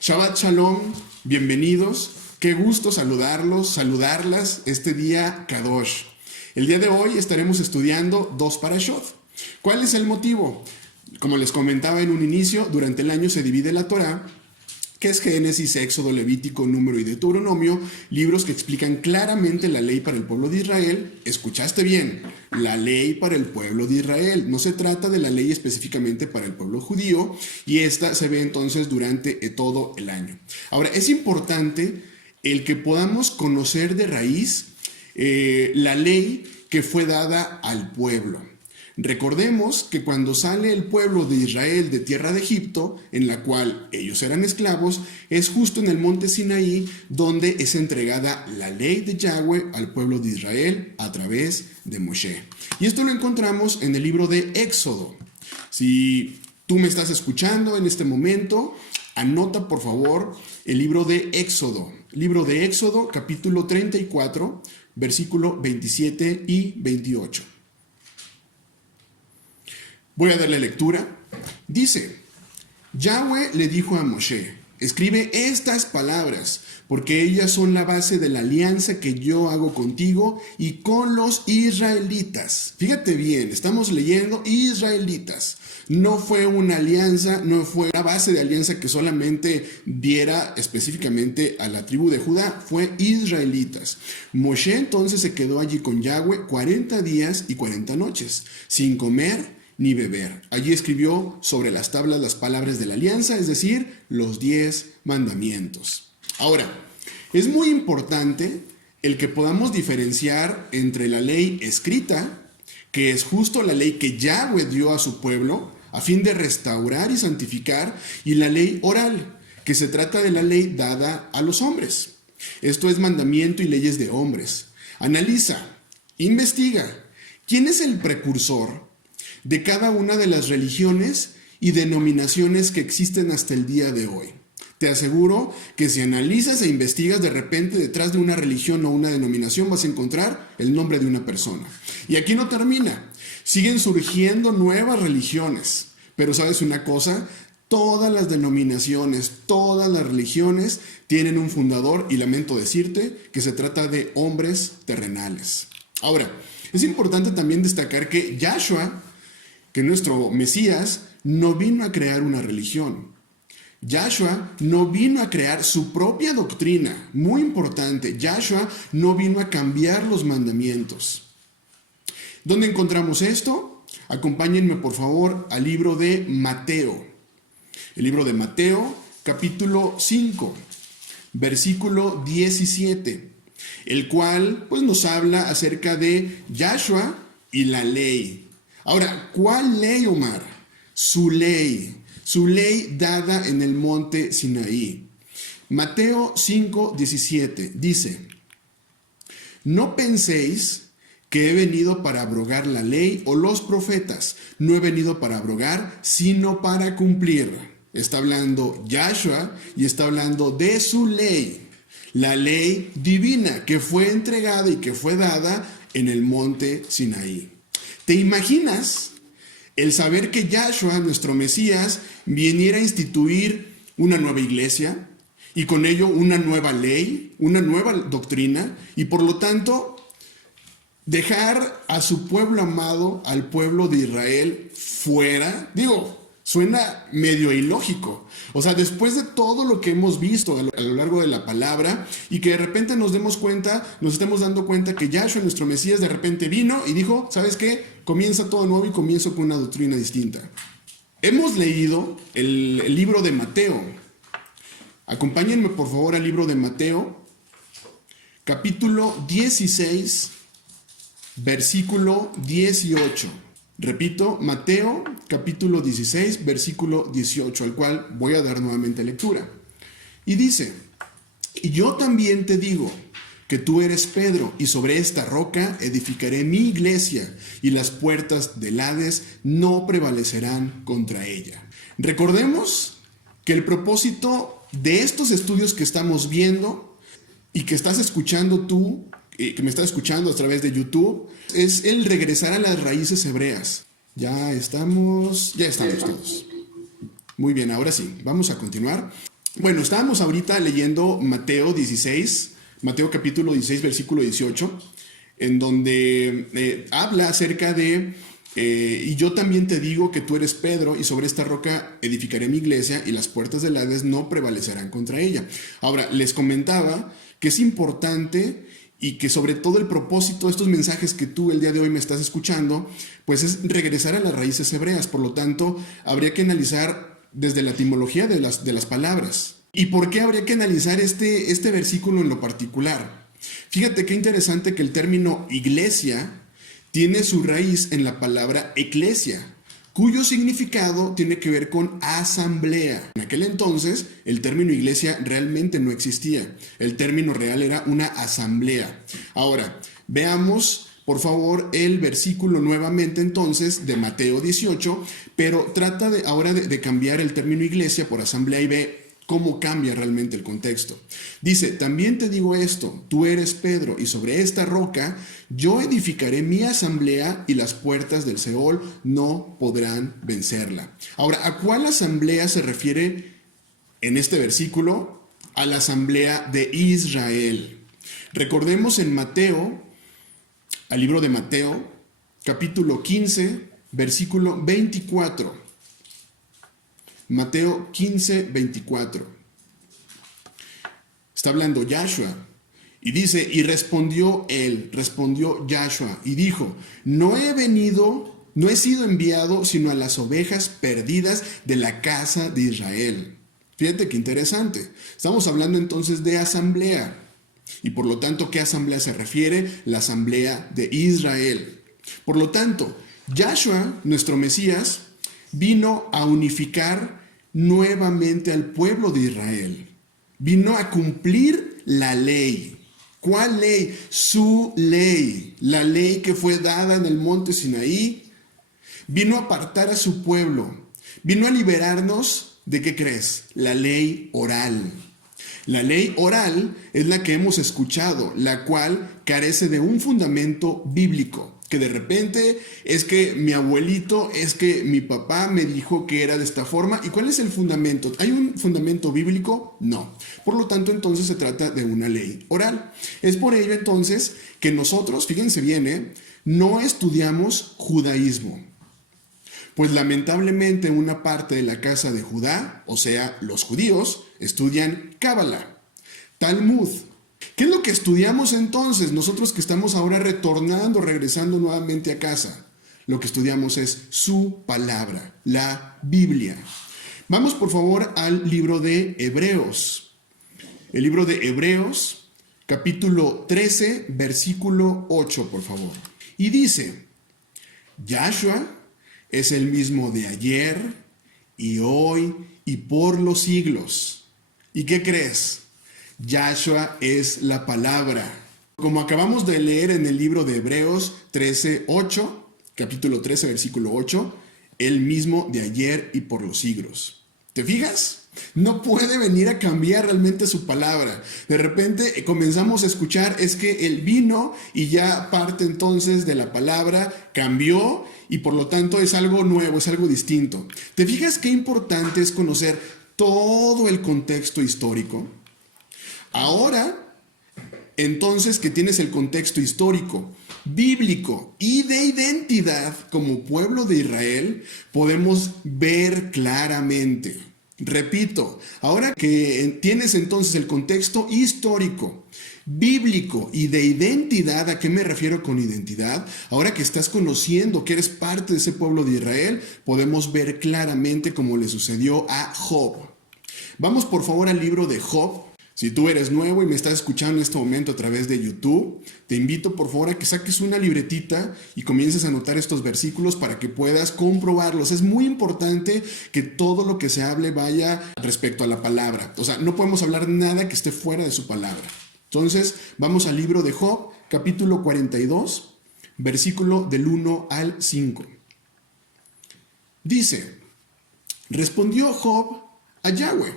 Shabbat Shalom, bienvenidos. Qué gusto saludarlas este día Kadosh. El día de hoy estaremos estudiando dos parashot. ¿Cuál es el motivo? Como les comentaba en un inicio, durante el año se divide la Torá, que es Génesis, Éxodo, Levítico, Número y Deuteronomio, libros que explican claramente la ley para el pueblo de Israel. Escuchaste bien, la ley para el pueblo de Israel. No se trata de la ley específicamente para el pueblo judío, y esta se ve entonces durante todo el año. Ahora, es importante el que podamos conocer de raíz la ley que fue dada al pueblo. Recordemos que cuando sale el pueblo de Israel de tierra de Egipto, en la cual ellos eran esclavos, es justo en el monte Sinaí donde es entregada la ley de Yahweh al pueblo de Israel a través de Moshe. Y esto lo encontramos en el libro de Éxodo. Si tú me estás escuchando en este momento, anota por favor el libro de Éxodo. Libro de Éxodo, capítulo 34, versículo 27 y 28. Voy a darle lectura. Dice: Yahweh le dijo a Moshe: escribe estas palabras, porque ellas son la base de la alianza que yo hago contigo y con los israelitas. Fíjate bien, estamos leyendo israelitas. No fue una alianza, no fue una base de alianza que solamente diera específicamente a la tribu de Judá, fue israelitas. Moshe entonces se quedó allí con Yahweh 40 días y 40 noches, sin comer ni beber. Allí escribió sobre las tablas las palabras de la alianza, es decir, los 10 mandamientos. Ahora, es muy importante el que podamos diferenciar entre la ley escrita, que es justo la ley que Yahweh dio a su pueblo a fin de restaurar y santificar, y la ley oral, que se trata de la ley dada a los hombres. Esto es mandamiento y leyes de hombres. Analiza, investiga, ¿quién es el precursor de cada una de las religiones y denominaciones que existen hasta el día de hoy? Te aseguro que si analizas e investigas, de repente detrás de una religión o una denominación vas a encontrar el nombre de una persona. Y aquí no termina. Siguen surgiendo nuevas religiones. Pero ¿sabes una cosa? Todas las denominaciones, todas las religiones tienen un fundador, y lamento decirte que se trata de hombres terrenales. Ahora, es importante también destacar que Yahshua, que nuestro Mesías, no vino a crear una religión. Yahshua no vino a crear su propia doctrina. Muy importante, Yahshua no vino a cambiar los mandamientos. ¿Dónde encontramos esto? Acompáñenme por favor al libro de Mateo. El libro de Mateo, capítulo 5, versículo 17, el cual pues nos habla acerca de Yahshua y la ley. Ahora, ¿cuál ley, Omar? Su ley dada en el monte Sinaí. Mateo 5:17 dice: no penséis que he venido para abrogar la ley o los profetas. No he venido para abrogar, sino para cumplir. Está hablando Yahshua y está hablando de su ley. La ley divina que fue entregada y que fue dada en el monte Sinaí. ¿Te imaginas el saber que Yahshua, nuestro Mesías, viniera a instituir una nueva iglesia y con ello una nueva ley, una nueva doctrina, y por lo tanto dejar a su pueblo amado, al pueblo de Israel, fuera? Suena medio ilógico. O sea, después de todo lo que hemos visto a lo largo de la palabra, y que de repente nos estemos dando cuenta que Yahshua, nuestro Mesías, de repente vino y dijo: ¿sabes qué? Comienza todo nuevo y comienzo con una doctrina distinta. Hemos leído el libro de Mateo. Acompáñenme por favor al libro de Mateo, capítulo 16, versículo 18. Repito, Mateo capítulo 16, versículo 18, al cual voy a dar nuevamente lectura. Y dice: y yo también te digo que tú eres Pedro, y sobre esta roca edificaré mi iglesia, y las puertas del Hades no prevalecerán contra ella. Recordemos que el propósito de estos estudios que estamos viendo y que estás escuchando tú, que me estás escuchando a través de YouTube, es el regresar a las raíces hebreas. Ya estamos todos. Muy bien, ahora sí, vamos a continuar. Bueno, estábamos ahorita leyendo Mateo 16, Mateo capítulo 16, versículo 18, en donde habla acerca de, y yo también te digo que tú eres Pedro, y sobre esta roca edificaré mi iglesia, y las puertas del Hades no prevalecerán contra ella. Ahora, les comentaba que es importante y que sobre todo el propósito de estos mensajes que tú el día de hoy me estás escuchando, pues es regresar a las raíces hebreas. Por lo tanto, habría que analizar desde la etimología de las palabras. ¿Y por qué habría que analizar este versículo en lo particular? Fíjate qué interesante que el término iglesia tiene su raíz en la palabra eclesia, cuyo significado tiene que ver con asamblea. En aquel entonces, el término iglesia realmente no existía. El término real era una asamblea. Ahora, veamos, por favor, el versículo nuevamente entonces de Mateo 18, pero trata ahora de cambiar el término iglesia por asamblea y ve cómo cambia realmente el contexto. Dice, también te digo esto, tú eres Pedro, y sobre esta roca yo edificaré mi asamblea y las puertas del Seol no podrán vencerla. Ahora, ¿a cuál asamblea se refiere en este versículo? A la asamblea de Israel. Recordemos en Mateo, al libro de Mateo, capítulo 15, versículo 24. Mateo 15, 24. Está hablando Yahshua y dice, y respondió Yahshua y dijo, no he sido enviado sino a las ovejas perdidas de la casa de Israel. Fíjate qué interesante. Estamos hablando entonces de asamblea. Y por lo tanto, ¿qué asamblea se refiere? La asamblea de Israel. Por lo tanto, Yahshua, nuestro Mesías, vino a unificar nuevamente al pueblo de Israel. Vino a cumplir la ley. ¿Cuál ley? Su ley. La ley que fue dada en el monte Sinaí. Vino a apartar a su pueblo. Vino a liberarnos de, ¿qué crees? La ley oral. La ley oral es la que hemos escuchado, la cual carece de un fundamento bíblico. Que de repente es que mi abuelito, es que mi papá me dijo que era de esta forma. ¿Y cuál es el fundamento? ¿Hay un fundamento bíblico? No. Por lo tanto, entonces se trata de una ley oral. Es por ello entonces que nosotros, fíjense bien, no estudiamos judaísmo. Pues lamentablemente una parte de la casa de Judá, o sea, los judíos, estudian Cábala, Talmud. ¿Qué es lo que estudiamos entonces? Nosotros que estamos ahora regresando nuevamente a casa. Lo que estudiamos es su palabra, la Biblia. Vamos por favor al libro de Hebreos. El libro de Hebreos, capítulo 13, versículo 8, por favor. Y dice, Yahshua es el mismo de ayer y hoy y por los siglos. ¿Y qué crees? Yahshua es la palabra. Como acabamos de leer en el libro de Hebreos 13, 8, capítulo 13, versículo 8, el mismo de ayer y por los siglos. ¿Te fijas? No puede venir a cambiar realmente su palabra. De repente comenzamos a escuchar, es que Él vino y ya parte entonces de la palabra, cambió y por lo tanto es algo nuevo, es algo distinto. ¿Te fijas qué importante es conocer todo el contexto histórico? Ahora, entonces que tienes el contexto histórico, bíblico y de identidad como pueblo de Israel, podemos ver claramente. Repito, ahora que tienes entonces el contexto histórico, bíblico y de identidad, ¿a qué me refiero con identidad? Ahora que estás conociendo que eres parte de ese pueblo de Israel, podemos ver claramente cómo le sucedió a Job. Vamos por favor al libro de Job. Si tú eres nuevo y me estás escuchando en este momento a través de YouTube, te invito por favor a que saques una libretita y comiences a anotar estos versículos para que puedas comprobarlos. Es muy importante que todo lo que se hable vaya respecto a la palabra. O sea, no podemos hablar nada que esté fuera de su palabra. Entonces, vamos al libro de Job, capítulo 42, versículo del 1 al 5. Dice, respondió Job a Yahweh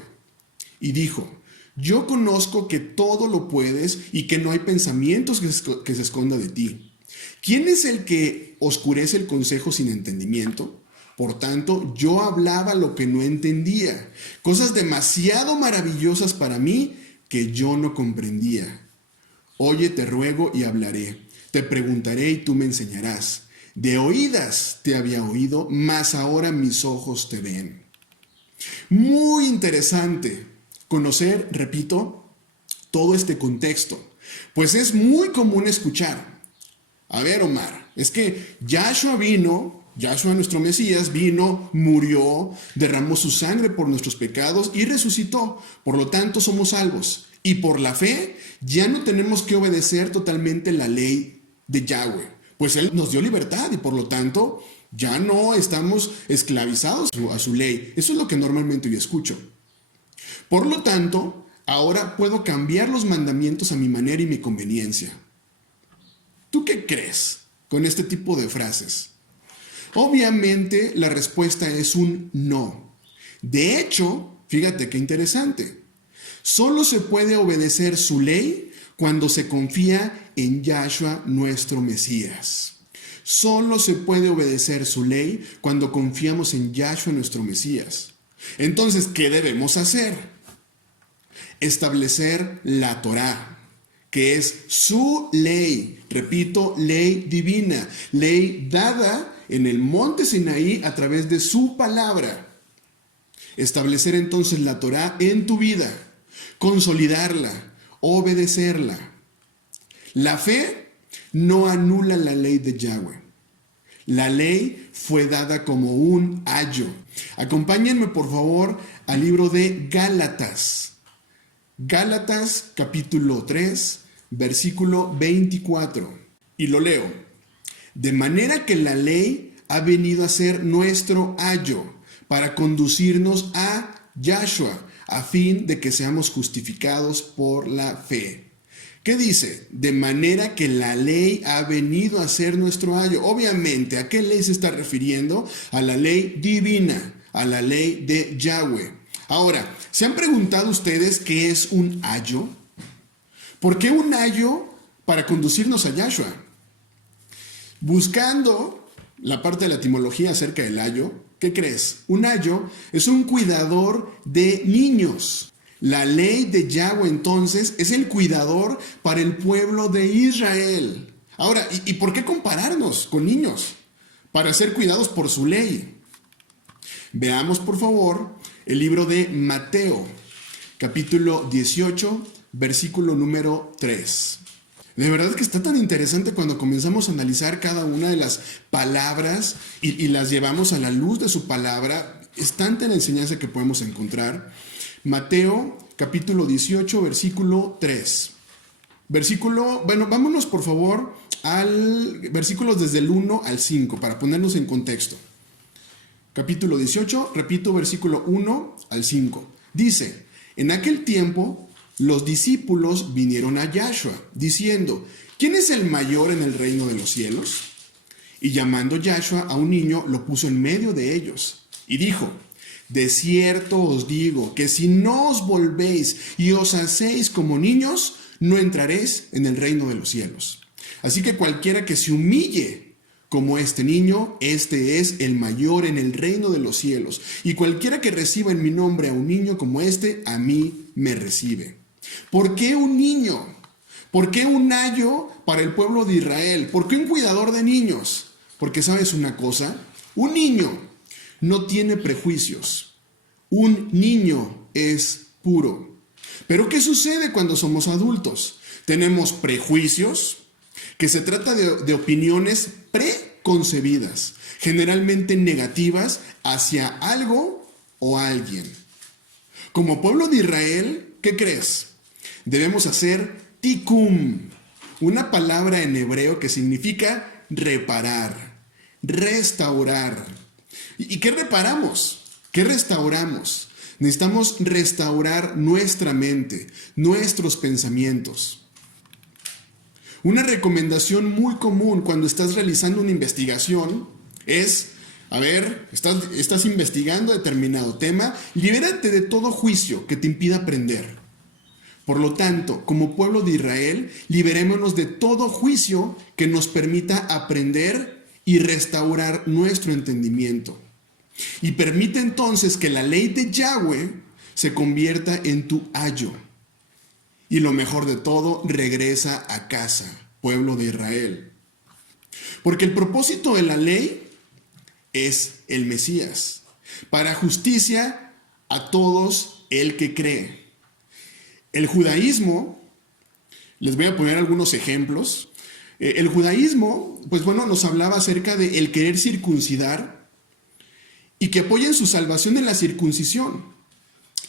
y dijo, yo conozco que todo lo puedes y que no hay pensamientos que se esconda de ti. ¿Quién es el que oscurece el consejo sin entendimiento? Por tanto, yo hablaba lo que no entendía, cosas demasiado maravillosas para mí que yo no comprendía. Oye, te ruego y hablaré. Te preguntaré y tú me enseñarás. De oídas te había oído, mas ahora mis ojos te ven. Muy interesante conocer, repito, todo este contexto, pues es muy común escuchar: a ver, Omar, es que Yahshua nuestro Mesías vino, murió, derramó su sangre por nuestros pecados y resucitó. Por lo tanto, somos salvos. Y por la fe ya no tenemos que obedecer totalmente la ley de Yahweh, pues Él nos dio libertad y por lo tanto ya no estamos esclavizados a su ley. Eso es lo que normalmente yo escucho. Por lo tanto, ahora puedo cambiar los mandamientos a mi manera y mi conveniencia. ¿Tú qué crees con este tipo de frases? Obviamente la respuesta es un no. De hecho, fíjate qué interesante. Solo se puede obedecer su ley cuando se confía en Yahshua nuestro Mesías. Solo se puede obedecer su ley cuando confiamos en Yahshua nuestro Mesías. Entonces, ¿qué debemos hacer? Establecer la Torá, que es su ley. Repito, ley divina, ley dada en el monte Sinaí a través de su palabra. Establecer entonces la Torá en tu vida, consolidarla, obedecerla. La fe no anula la ley de Yahweh. La ley fue dada como un ayo. Acompáñenme por favor al libro de Gálatas. Gálatas capítulo 3, versículo 24. Y lo leo. De manera que la ley ha venido a ser nuestro ayo para conducirnos a Yahshua, a fin de que seamos justificados por la fe. ¿Qué dice? De manera que la ley ha venido a ser nuestro ayo. Obviamente, ¿a qué ley se está refiriendo? A la ley divina, a la ley de Yahweh. Ahora, ¿se han preguntado ustedes qué es un ayo? ¿Por qué un ayo para conducirnos a Yahshua? Buscando la parte de la etimología acerca del ayo, ¿qué crees? Un ayo es un cuidador de niños. La ley de Yahweh entonces es el cuidador para el pueblo de Israel. Ahora, ¿y por qué compararnos con niños? Para ser cuidados por su ley. Veamos por favor el libro de Mateo, capítulo 18, versículo número 3. De verdad que está tan interesante cuando comenzamos a analizar cada una de las palabras y las llevamos a la luz de su palabra. Es tanta la enseñanza que podemos encontrar. Mateo, capítulo 18, versículo 3. Vámonos por favor al versículos desde el 1 al 5 para ponernos en contexto. Capítulo 18, repito, versículo 1 al 5. Dice, en aquel tiempo los discípulos vinieron a Yahshua, diciendo, ¿quién es el mayor en el reino de los cielos? Y llamando Yahshua a un niño, lo puso en medio de ellos, y dijo, de cierto os digo, que si no os volvéis y os hacéis como niños, no entraréis en el reino de los cielos. Así que cualquiera que se humille como este niño, este es el mayor en el reino de los cielos. Y cualquiera que reciba en mi nombre a un niño como este, a mí me recibe. ¿Por qué un niño? ¿Por qué un ayo para el pueblo de Israel? ¿Por qué un cuidador de niños? Porque ¿sabes una cosa? Un niño no tiene prejuicios. Un niño es puro. Pero ¿qué sucede cuando somos adultos? Tenemos prejuicios, que se trata de opiniones preconcebidas, generalmente negativas hacia algo o alguien. Como pueblo de Israel, ¿qué crees? Debemos hacer tikum, una palabra en hebreo que significa reparar, restaurar. ¿Y qué reparamos? ¿Qué restauramos? Necesitamos restaurar nuestra mente, nuestros pensamientos. Una recomendación muy común cuando estás realizando una investigación es, estás investigando determinado tema, libérate de todo juicio que te impida aprender. Por lo tanto, como pueblo de Israel, liberémonos de todo juicio que nos permita aprender y restaurar nuestro entendimiento. Y permite entonces que la ley de Yahweh se convierta en tu ayo. Y lo mejor de todo, regresa a casa, pueblo de Israel. Porque el propósito de la ley es el Mesías, para justicia a todos el que cree. El judaísmo, les voy a poner algunos ejemplos. El judaísmo, pues bueno, nos hablaba acerca de el querer circuncidar y que apoyen su salvación en la circuncisión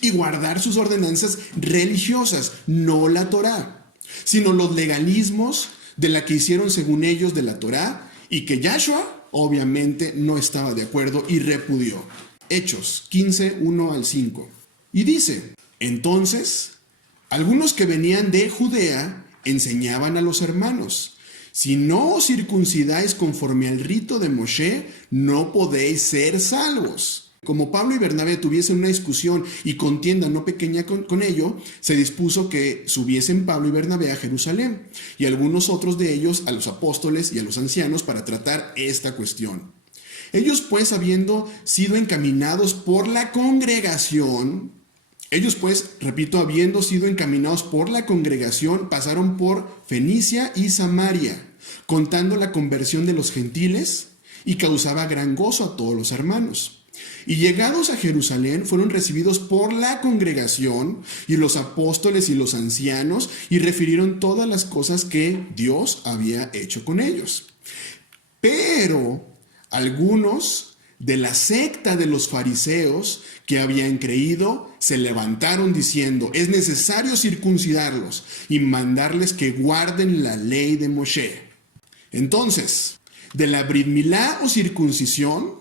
y guardar sus ordenanzas religiosas, no la Torá, sino los legalismos de la que hicieron según ellos de la Torá y que Yahshua obviamente no estaba de acuerdo y repudió. Hechos 15, 1 al 5. Y dice, entonces, algunos que venían de Judea enseñaban a los hermanos, si no os circuncidáis conforme al rito de Moshe, no podéis ser salvos. Como Pablo y Bernabé tuviesen una discusión y contienda no pequeña con ello, se dispuso que subiesen Pablo y Bernabé a Jerusalén y algunos otros de ellos a los apóstoles y a los ancianos para tratar esta cuestión. Ellos pues, habiendo sido encaminados por la congregación, pasaron por Fenicia y Samaria, contando la conversión de los gentiles, y causaba gran gozo a todos los hermanos. Y llegados a Jerusalén, fueron recibidos por la congregación y los apóstoles y los ancianos, y refirieron todas las cosas que Dios había hecho con ellos. Pero algunos de la secta de los fariseos que habían creído se levantaron diciendo, es necesario circuncidarlos y mandarles que guarden la ley de Moshe. Entonces, de la Brit Milá o circuncisión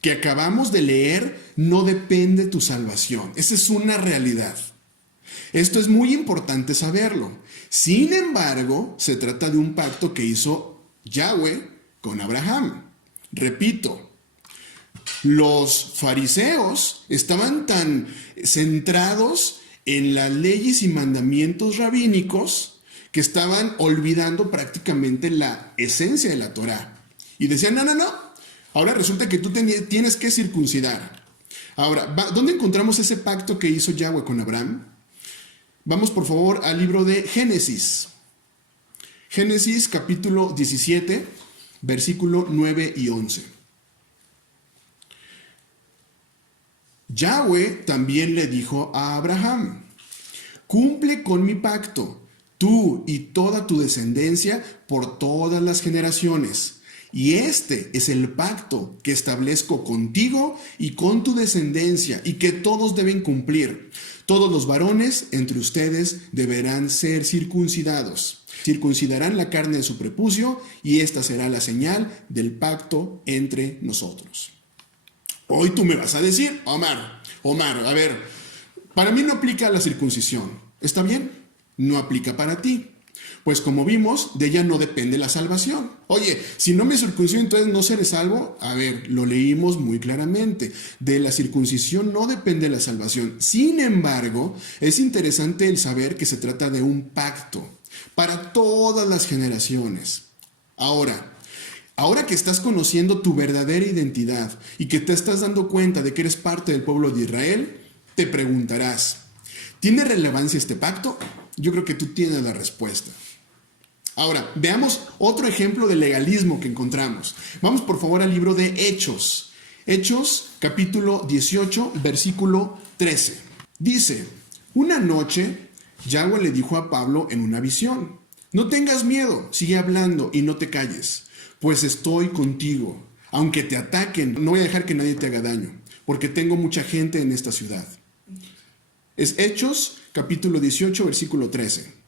que acabamos de leer, no depende tu salvación. Esa es una realidad. Esto es muy importante saberlo. Sin embargo, se trata de un pacto que hizo Yahweh con Abraham. Repito, los fariseos estaban tan centrados en las leyes y mandamientos rabínicos que estaban olvidando prácticamente la esencia de la Torá. Y decían, no. Ahora resulta que tú tienes que circuncidar. Ahora, ¿dónde encontramos ese pacto que hizo Yahweh con Abraham? Vamos por favor al libro de Génesis. Génesis capítulo 17, versículo 9 y 11. Yahweh también le dijo a Abraham, cumple con mi pacto, tú y toda tu descendencia por todas las generaciones. Y este es el pacto que establezco contigo y con tu descendencia y que todos deben cumplir. Todos los varones entre ustedes deberán ser circuncidados. Circuncidarán la carne de su prepucio y esta será la señal del pacto entre nosotros. Hoy tú me vas a decir, Omar, a ver, para mí no aplica la circuncisión. ¿Está bien? No aplica para ti. Pues como vimos, de ella no depende la salvación. Oye, si no me circuncido, entonces no seré salvo. A ver, lo leímos muy claramente. De la circuncisión no depende la salvación. Sin embargo, es interesante el saber que se trata de un pacto para todas las generaciones. Ahora que estás conociendo tu verdadera identidad y que te estás dando cuenta de que eres parte del pueblo de Israel, te preguntarás, ¿tiene relevancia este pacto? Yo creo que tú tienes la respuesta. Ahora, veamos otro ejemplo de legalismo que encontramos. Vamos por favor al libro de Hechos. Hechos, capítulo 18, versículo 13. Dice, una noche Yahweh le dijo a Pablo en una visión, no tengas miedo, sigue hablando y no te calles, pues estoy contigo. Aunque te ataquen, no voy a dejar que nadie te haga daño, porque tengo mucha gente en esta ciudad. Es Hechos, capítulo 18, versículo 13.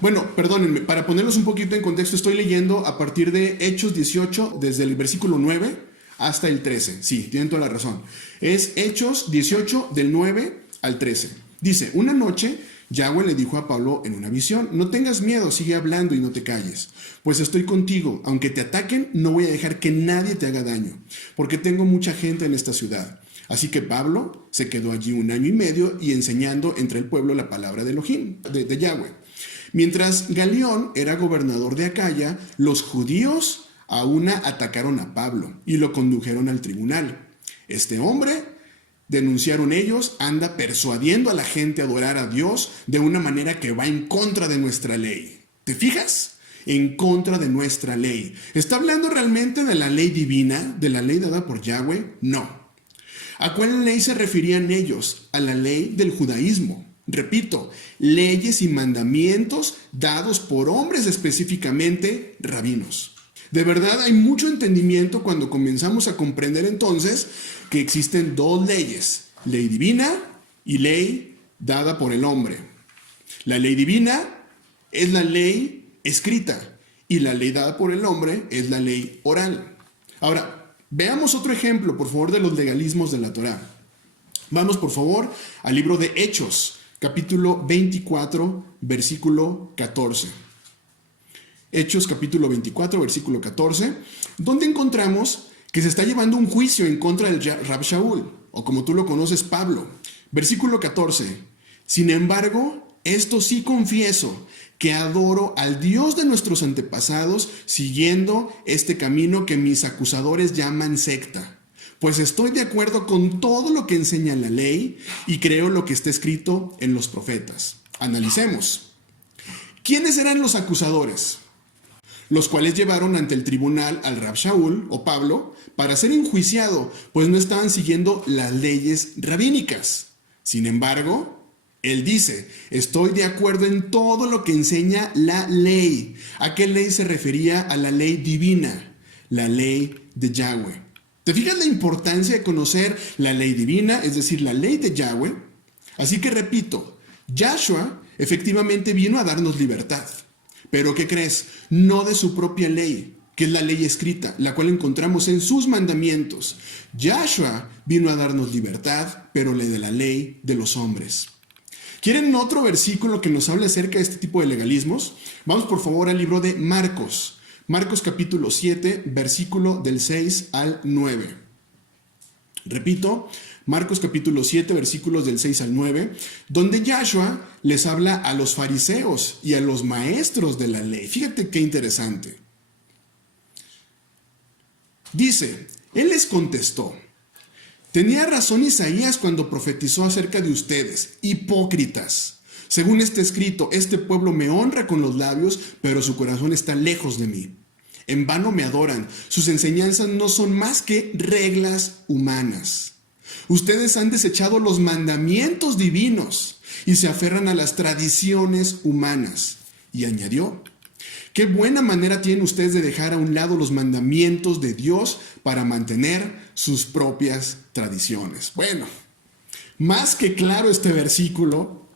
Bueno, perdónenme, para ponerlos un poquito en contexto, estoy leyendo a partir de Hechos 18, desde el versículo 9 hasta el 13. Sí, tienen toda la razón. Es Hechos 18, del 9 al 13. Dice, una noche Yahweh le dijo a Pablo en una visión, no tengas miedo, sigue hablando y no te calles, pues estoy contigo, aunque te ataquen, no voy a dejar que nadie te haga daño, porque tengo mucha gente en esta ciudad. Así que Pablo se quedó allí 1 año y medio y enseñando entre el pueblo la palabra de Elohim, de Yahweh. Mientras Galión era gobernador de Acaya, los judíos atacaron a Pablo y lo condujeron al tribunal. Este hombre, denunciaron ellos, anda persuadiendo a la gente a adorar a Dios de una manera que va en contra de nuestra ley. ¿Te fijas? En contra de nuestra ley. ¿Está hablando realmente de la ley divina, de la ley dada por Yahweh? No. ¿A cuál ley se referían ellos? A la ley del judaísmo. Repito, leyes y mandamientos dados por hombres, específicamente rabinos. De verdad hay mucho entendimiento cuando comenzamos a comprender entonces que existen dos leyes, ley divina y ley dada por el hombre. La ley divina es la ley escrita y la ley dada por el hombre es la ley oral. Ahora, veamos otro ejemplo, por favor, de los legalismos de la Torá. Vamos, por favor, al libro de Hechos, capítulo 24, versículo 14. Hechos capítulo 24, versículo 14, donde encontramos que se está llevando un juicio en contra del Rab Shaul, o como tú lo conoces, Pablo. Versículo 14, sin embargo, esto sí confieso, que adoro al Dios de nuestros antepasados, siguiendo este camino que mis acusadores llaman secta. Pues estoy de acuerdo con todo lo que enseña la ley y creo lo que está escrito en los profetas. Analicemos. ¿Quiénes eran los acusadores? Los cuales llevaron ante el tribunal al Rab Shaul o Pablo para ser enjuiciado, pues no estaban siguiendo las leyes rabínicas. Sin embargo, él dice, estoy de acuerdo en todo lo que enseña la ley. ¿A qué ley se refería? A la ley divina, la ley de Yahweh. ¿Te fijas la importancia de conocer la ley divina, es decir, la ley de Yahweh? Así que repito, Yahshua efectivamente vino a darnos libertad. Pero ¿qué crees? No de su propia ley, que es la ley escrita, la cual encontramos en sus mandamientos. Yahshua vino a darnos libertad, pero de la ley de los hombres. ¿Quieren otro versículo que nos hable acerca de este tipo de legalismos? Vamos por favor al libro de Marcos. Marcos capítulo 7, versículo del 6 al 9. Repito, Marcos capítulo 7, versículos del 6 al 9, donde Yahshua les habla a los fariseos y a los maestros de la ley. Fíjate qué interesante. Dice, él les contestó, tenía razón Isaías cuando profetizó acerca de ustedes, hipócritas. Según está escrito, este pueblo me honra con los labios, pero su corazón está lejos de mí. En vano me adoran, sus enseñanzas no son más que reglas humanas. Ustedes han desechado los mandamientos divinos y se aferran a las tradiciones humanas. Y añadió, qué buena manera tienen ustedes de dejar a un lado los mandamientos de Dios para mantener sus propias tradiciones. Bueno, más que claro este versículo,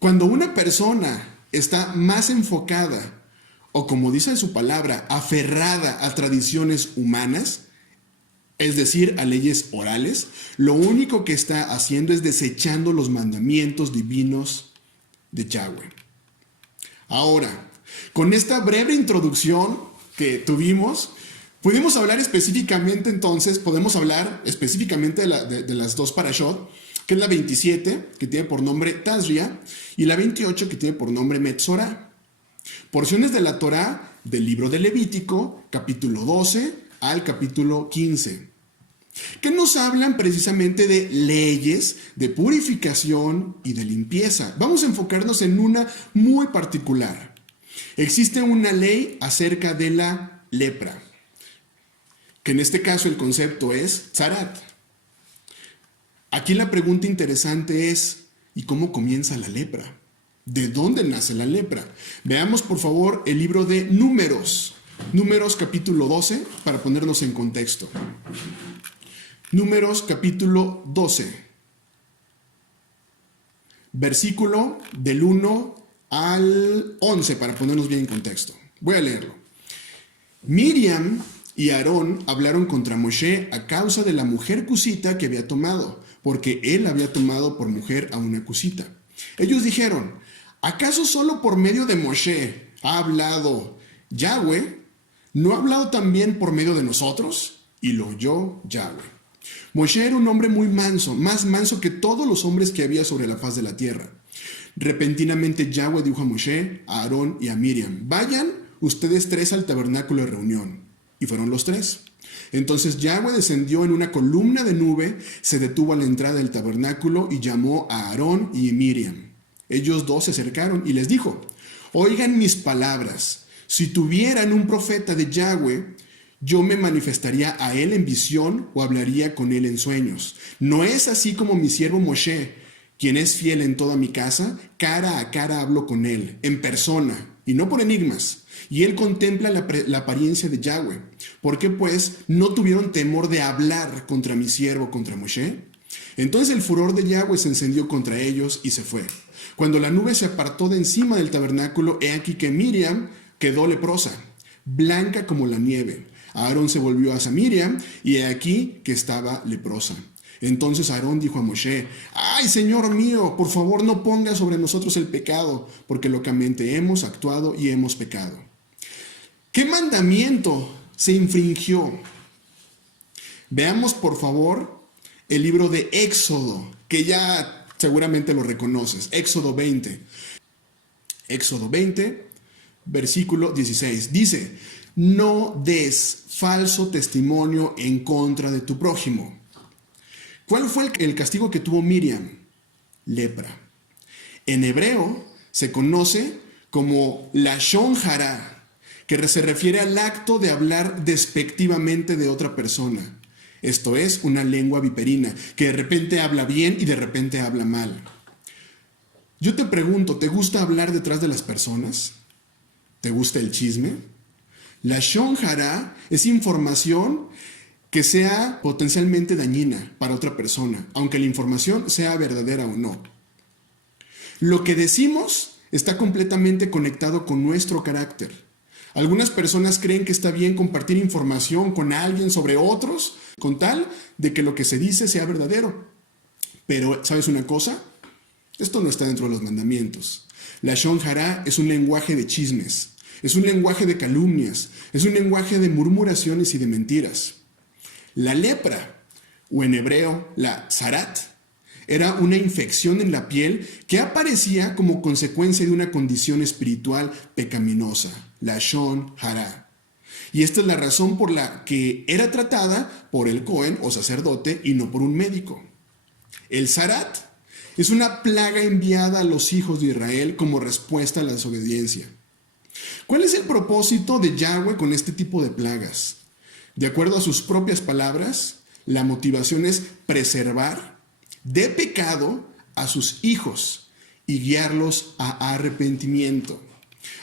cuando una persona está más enfocada, o como dice su palabra, aferrada a tradiciones humanas, es decir, a leyes orales, lo único que está haciendo es desechando los mandamientos divinos de Yahweh. Ahora, con esta breve introducción que tuvimos, pudimos hablar específicamente entonces, podemos hablar específicamente de las dos parashot, que es la 27, que tiene por nombre Tazria, y la 28, que tiene por nombre Metzorah. Porciones de la Torá del libro de Levítico, capítulo 12 al capítulo 15, que nos hablan precisamente de leyes de purificación y de limpieza. Vamos a enfocarnos en una muy particular. Existe una ley acerca de la lepra, que en este caso el concepto es tzarat. Aquí la pregunta interesante es, ¿y cómo comienza la lepra? ¿De dónde nace la lepra? Veamos por favor el libro de Números. Números capítulo 12 para ponernos en contexto. Números capítulo 12. Versículo del 1 al 11 para ponernos bien en contexto. Voy a leerlo. Miriam y Aarón hablaron contra Moshe a causa de la mujer cusita que había tomado, porque él había tomado por mujer a una cusita. Ellos dijeron, ¿acaso solo por medio de Moshe ha hablado Yahweh? ¿No ha hablado también por medio de nosotros? Y lo oyó Yahweh. Moshe era un hombre muy manso, más manso que todos los hombres que había sobre la faz de la tierra. Repentinamente Yahweh dijo a Moshe, a Aarón y a Miriam, vayan ustedes tres al tabernáculo de reunión. Y fueron los tres. Entonces Yahweh descendió en una columna de nube, se detuvo a la entrada del tabernáculo y llamó a Aarón y Miriam. Ellos dos se acercaron y les dijo: oigan mis palabras. Si tuvieran un profeta de Yahweh, yo me manifestaría a él en visión o hablaría con él en sueños. No es así como mi siervo Moshe, quien es fiel en toda mi casa, cara a cara hablo con él, en persona, y no por enigmas. Y él contempla la apariencia de Yahweh. ¿Por qué pues no tuvieron temor de hablar contra mi siervo, contra Moshe? Entonces el furor de Yahweh se encendió contra ellos y se fue. Cuando la nube se apartó de encima del tabernáculo, he aquí que Miriam quedó leprosa, blanca como la nieve. Aarón se volvió hacia Miriam y he aquí que estaba leprosa. Entonces Aarón dijo a Moshe: ¡ay, Señor mío, por favor no ponga sobre nosotros el pecado, porque locamente hemos actuado y hemos pecado! ¿Qué mandamiento se infringió? Veamos por favor el libro de Éxodo, que ya seguramente lo reconoces. Éxodo 20. Éxodo 20, versículo 16. Dice: no des falso testimonio en contra de tu prójimo. ¿Cuál fue el castigo que tuvo Miriam? Lepra. En hebreo se conoce como lashon hara, que se refiere al acto de hablar despectivamente de otra persona. Esto es una lengua viperina, que de repente habla bien y de repente habla mal. Yo te pregunto, ¿te gusta hablar detrás de las personas? ¿Te gusta el chisme? Lashon hara es información que sea potencialmente dañina para otra persona, aunque la información sea verdadera o no. Lo que decimos está completamente conectado con nuestro carácter. Algunas personas creen que está bien compartir información con alguien sobre otros con tal de que lo que se dice sea verdadero. Pero, ¿sabes una cosa? Esto no está dentro de los mandamientos. Lashon hara es un lenguaje de chismes, es un lenguaje de calumnias, es un lenguaje de murmuraciones y de mentiras. La lepra, o en hebreo la zarat, era una infección en la piel que aparecía como consecuencia de una condición espiritual pecaminosa, lashon hara. Y esta es la razón por la que era tratada por el Cohen o sacerdote y no por un médico. El zarat es una plaga enviada a los hijos de Israel como respuesta a la desobediencia. ¿Cuál es el propósito de Yahweh con este tipo de plagas? De acuerdo a sus propias palabras, la motivación es preservar de pecado a sus hijos y guiarlos a arrepentimiento.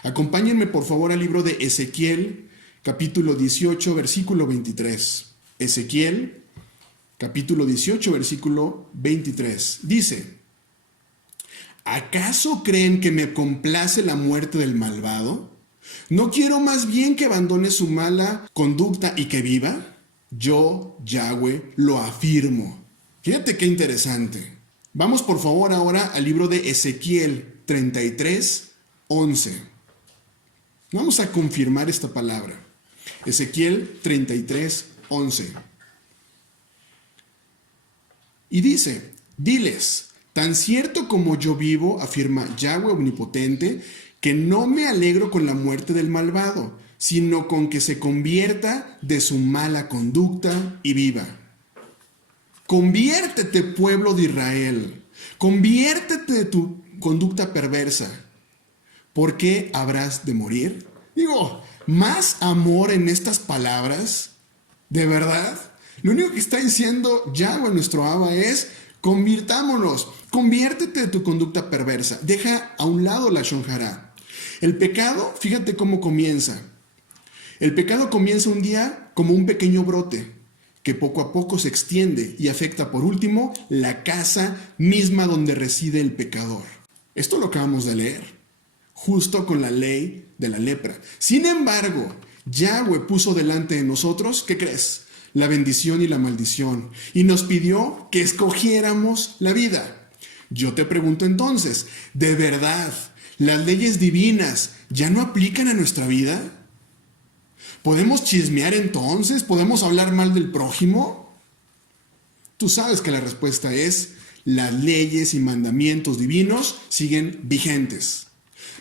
Acompáñenme por favor al libro de Ezequiel, capítulo 18, versículo 23. Ezequiel, capítulo 18, versículo 23. Dice: ¿acaso creen que me complace la muerte del malvado? ¿No quiero más bien que abandone su mala conducta y que viva? Yo, Yahweh, lo afirmo. Fíjate qué interesante. Vamos por favor ahora al libro de Ezequiel 33, 11. Vamos a confirmar esta palabra. Ezequiel 33, 11. Y dice: diles, tan cierto como yo vivo, afirma Yahweh omnipotente, que no me alegro con la muerte del malvado, sino con que se convierta de su mala conducta y viva. Conviértete, pueblo de Israel, conviértete de tu conducta perversa. ¿Por qué habrás de morir? Digo, más amor en estas palabras, ¿de verdad? Lo único que está diciendo Yahweh, nuestro Abba, es: convirtámonos, conviértete de tu conducta perversa, deja a un lado la lashon hara. El pecado, fíjate cómo comienza. El pecado comienza un día como un pequeño brote que poco a poco se extiende y afecta por último la casa misma donde reside el pecador. Esto lo acabamos de leer, justo con la ley de la lepra. Sin embargo, Yahweh puso delante de nosotros, ¿qué crees? La bendición y la maldición, y nos pidió que escogiéramos la vida. Yo te pregunto entonces, ¿de verdad las leyes divinas ya no aplican a nuestra vida? ¿Podemos chismear entonces? ¿Podemos hablar mal del prójimo? Tú sabes que la respuesta es: las leyes y mandamientos divinos siguen vigentes.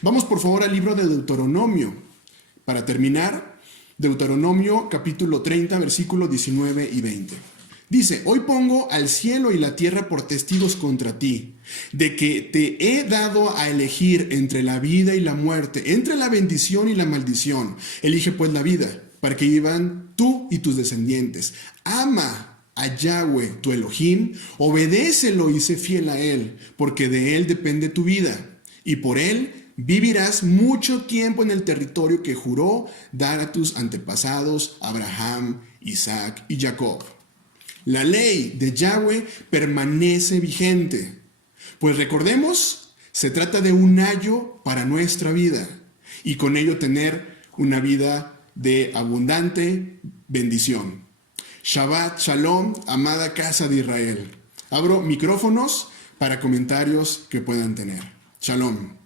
Vamos por favor al libro de Deuteronomio. Para terminar, Deuteronomio capítulo 30, versículos 19 y 20. Dice, hoy pongo al cielo y la tierra por testigos contra ti, de que te he dado a elegir entre la vida y la muerte, entre la bendición y la maldición. Elige pues la vida, para que vivan tú y tus descendientes. Ama a Yahweh, tu Elohim, obedécelo y sé fiel a él, porque de él depende tu vida, y por él vivirás mucho tiempo en el territorio que juró dar a tus antepasados, Abraham, Isaac y Jacob. La ley de Yahweh permanece vigente, pues recordemos, se trata de un ayo para nuestra vida y con ello tener una vida de abundante bendición. Shabbat Shalom, amada casa de Israel. Abro micrófonos para comentarios que puedan tener. Shalom.